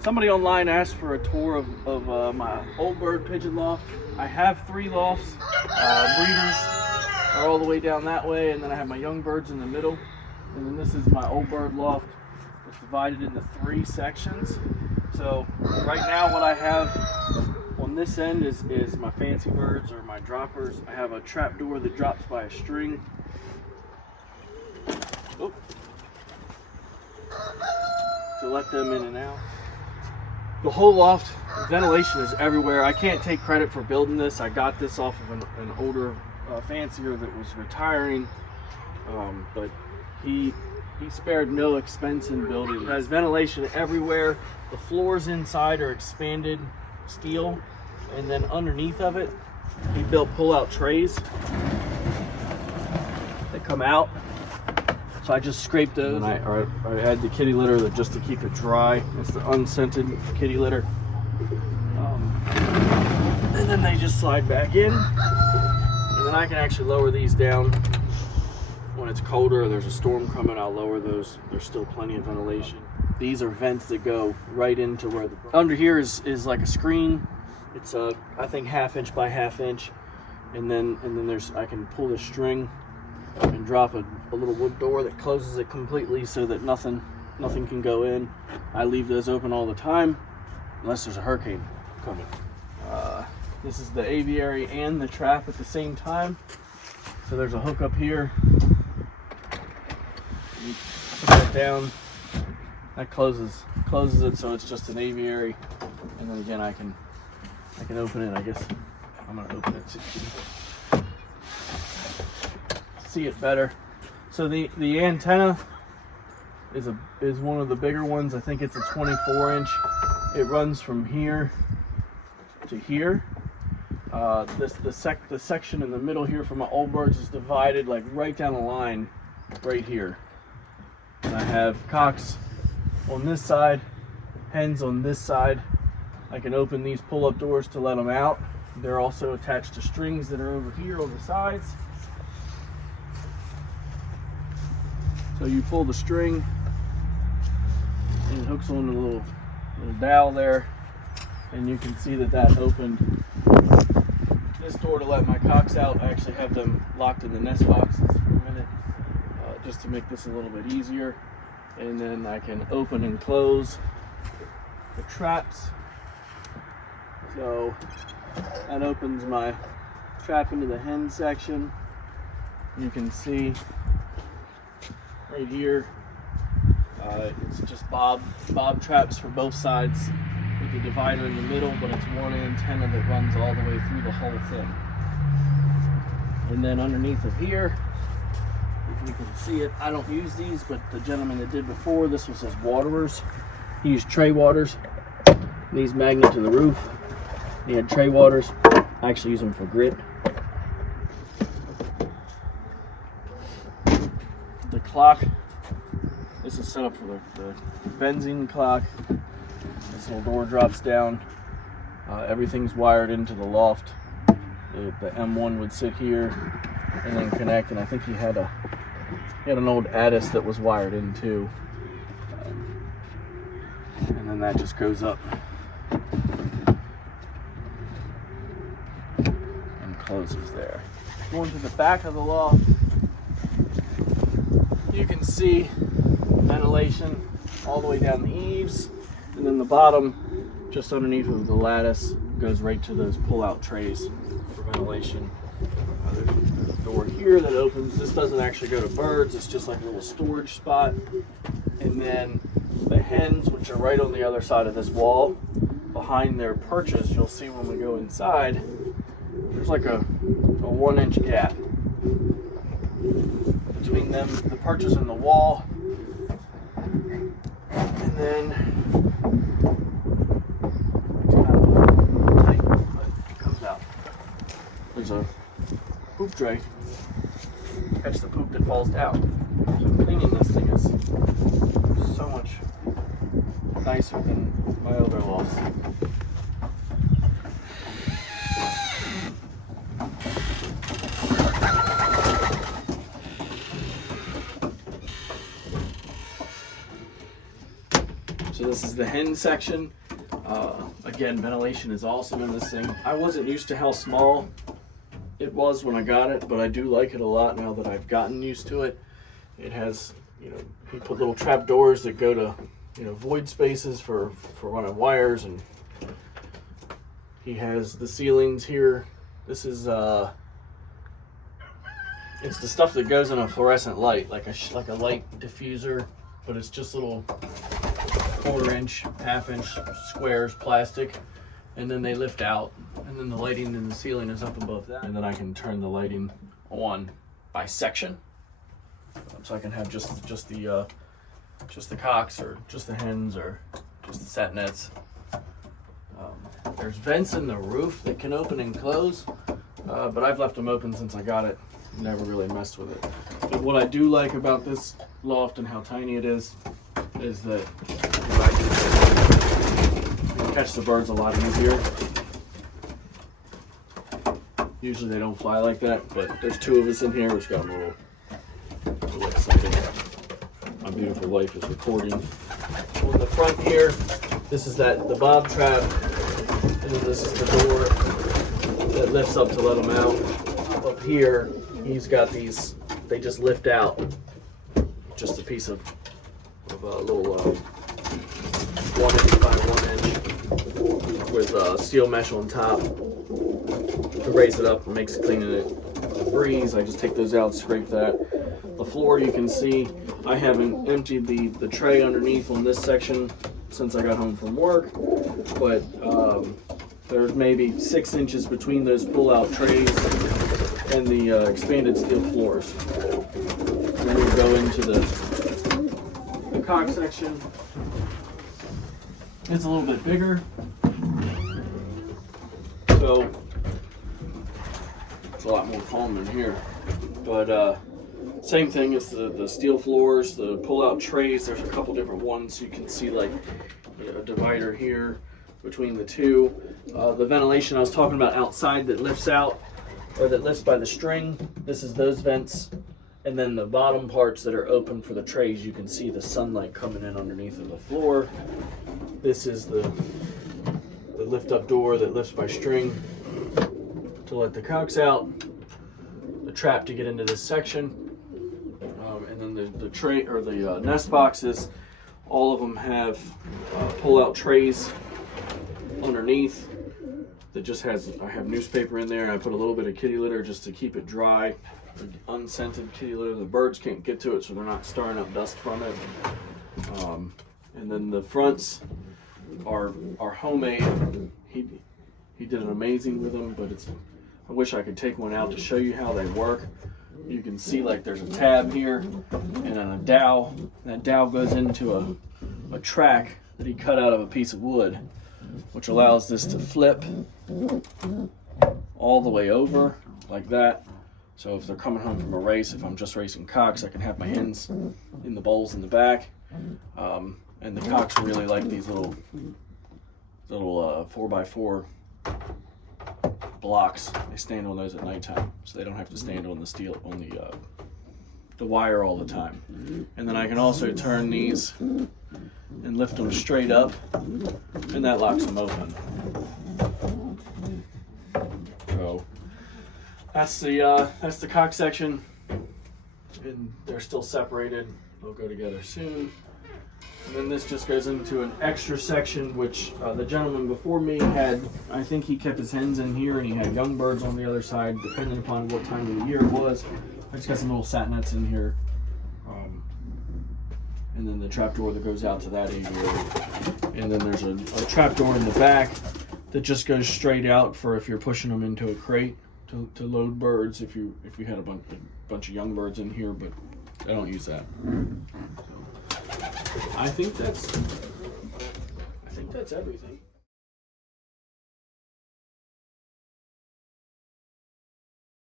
Somebody online asked for a tour of my old bird pigeon loft. I have 3 lofts. Breeders are all the way down that way, and then I have my young birds in the middle. And then this is my old bird loft. It's divided into 3 sections. So right now what I have on this end is my fancy birds or my droppers. I have a trap door that drops by a string. Oh. To let them in and out. The whole loft, ventilation is everywhere. I can't take credit for building this. I got this off of an older fancier that was retiring, but he spared no expense in building. It has ventilation everywhere. The floors inside are expanded steel, and then underneath of it, he built pull-out trays that come out. So I just scraped those. And I had the kitty litter just to keep it dry. It's the unscented kitty litter. And then they just slide back in. And then I can actually lower these down when it's colder or there's a storm coming. I'll lower those. There's still plenty of ventilation. These are vents that go right into where the under here is like a screen. It's I think 1/2 inch by 1/2 inch. And then there's I can pull the string and drop a little wood door that closes it completely so that nothing can go in. I leave those open all the time unless there's a hurricane coming. This is the aviary and the trap at the same time. So there's a hook up here. You put that down. That closes it, so it's just an aviary. And then again I can open it. I guess I'm gonna open it so you can see it better. So the antenna is one of the bigger ones. I think it's a 24 inch. It runs from here to here. The section in the middle here for my old birds is divided like right down the line right here. And I have cocks on this side, hens on this side. I can open these pull-up doors to let them out. They're also attached to strings that are over here on the sides. So you pull the string and it hooks on the little dowel there, and you can see that opened this door to let my cocks out. I actually have them locked in the nest boxes for a minute, just to make this a little bit easier. And then I can open and close the traps. So that opens my trap into the hen section. You can see right here, it's just bob traps for both sides with the divider in the middle, but it's one antenna that runs all the way through the whole thing. And then underneath of here, if you can see it, I don't use these, but the gentleman that did before, this was his waterers. He used tray waters. These magnet to the roof. He had tray waters. I actually use them for grit. The clock, this is set up for the benzene clock. This little door drops down. Everything's wired into the loft. The M1 would sit here and then connect, and I think he had an old Addis that was wired in too. And then that just goes up and closes there. Going to the back of the loft, you can see ventilation all the way down the eaves, and then the bottom, just underneath of the lattice, goes right to those pull-out trays for ventilation. There's a door here that opens. This doesn't actually go to birds, it's just like a little storage spot. And then the hens, which are right on the other side of this wall, behind their perches, you'll see when we go inside, there's like a 1 inch gap between them, the perches and the wall. And then it's kind of tight, but it comes out. There's a poop tray. Catch the poop that falls down. So cleaning this thing is so much nicer than my other lofts. So this is the hen section. Again, ventilation is awesome in this thing. I wasn't used to how small it was when I got it, but I do like it a lot now that I've gotten used to it. It has, you know, you put little trap doors that go to, you know, void spaces for running wires, and he has the ceilings here. This is it's the stuff that goes in a fluorescent light, like a light diffuser, but it's just little 1/4-inch, 1/2-inch squares plastic, and then they lift out, and then the lighting in the ceiling is up above that, and then I can turn the lighting on by section, so I can have just the cocks, or just the hens, or just the satinets. There's vents in the roof that can open and close, but I've left them open since I got it. Never really messed with it. But what I do like about this loft and how tiny it is that you can catch the birds a lot easier. Usually they don't fly like that, but there's 2 of us in here, which got a little excited. My beautiful wife is recording. On the front here, this is the bob trap, and then this is the door that lifts up to let them out. Up here, he's got these, they just lift out. Just a piece of a little 1" by 1" with steel mesh on top to raise it up and makes cleaning it a breeze. I just take those out, scrape that. The floor, you can see I haven't emptied the tray underneath on this section since I got home from work, but there's maybe 6 inches between those pull-out trays and the expanded steel floors. And then we go into the cock section. It's a little bit bigger, so it's a lot more calm in here. But same thing as the steel floors, the pull-out trays. There's a couple different ones. You can see like, you know, a divider here between the 2. The ventilation I was talking about outside that lifts out, or that lifts by the string, this is those vents. And then the bottom parts that are open for the trays, you can see the sunlight coming in underneath of the floor. This is the lift up door that lifts by string to let the cocks out. The trap to get into this section. And then the tray, or the nest boxes, all of them have pull out trays underneath that just has, I have newspaper in there, and I put a little bit of kitty litter just to keep it dry. Unscented kitty litter. The birds can't get to it, so they're not stirring up dust from it. And then the fronts are homemade. He did an amazing with them, but I wish I could take one out to show you how they work. You can see like there's a tab here and then a dowel. That dowel goes into a track that he cut out of a piece of wood, which allows this to flip all the way over like that. So if they're coming home from a race, if I'm just racing cocks, I can have my hens in the bowls in the back. And the cocks really like these little 4x4 blocks. They stand on those at nighttime, so they don't have to stand on the wire all the time. And then I can also turn these and lift them straight up, and that locks them open. So that's the cock section, and they're still separated. They'll go together soon. And then this just goes into an extra section, which the gentleman before me had. I think he kept his hens in here, and he had young birds on the other side, depending upon what time of the year it was. I just got some little satinets in here, and then the trap door that goes out to that aviary. And then there's a trap door in the back that just goes straight out for if you're pushing them into a crate to load birds. If you had a bunch of young birds in here, but I don't use that. I think that's everything.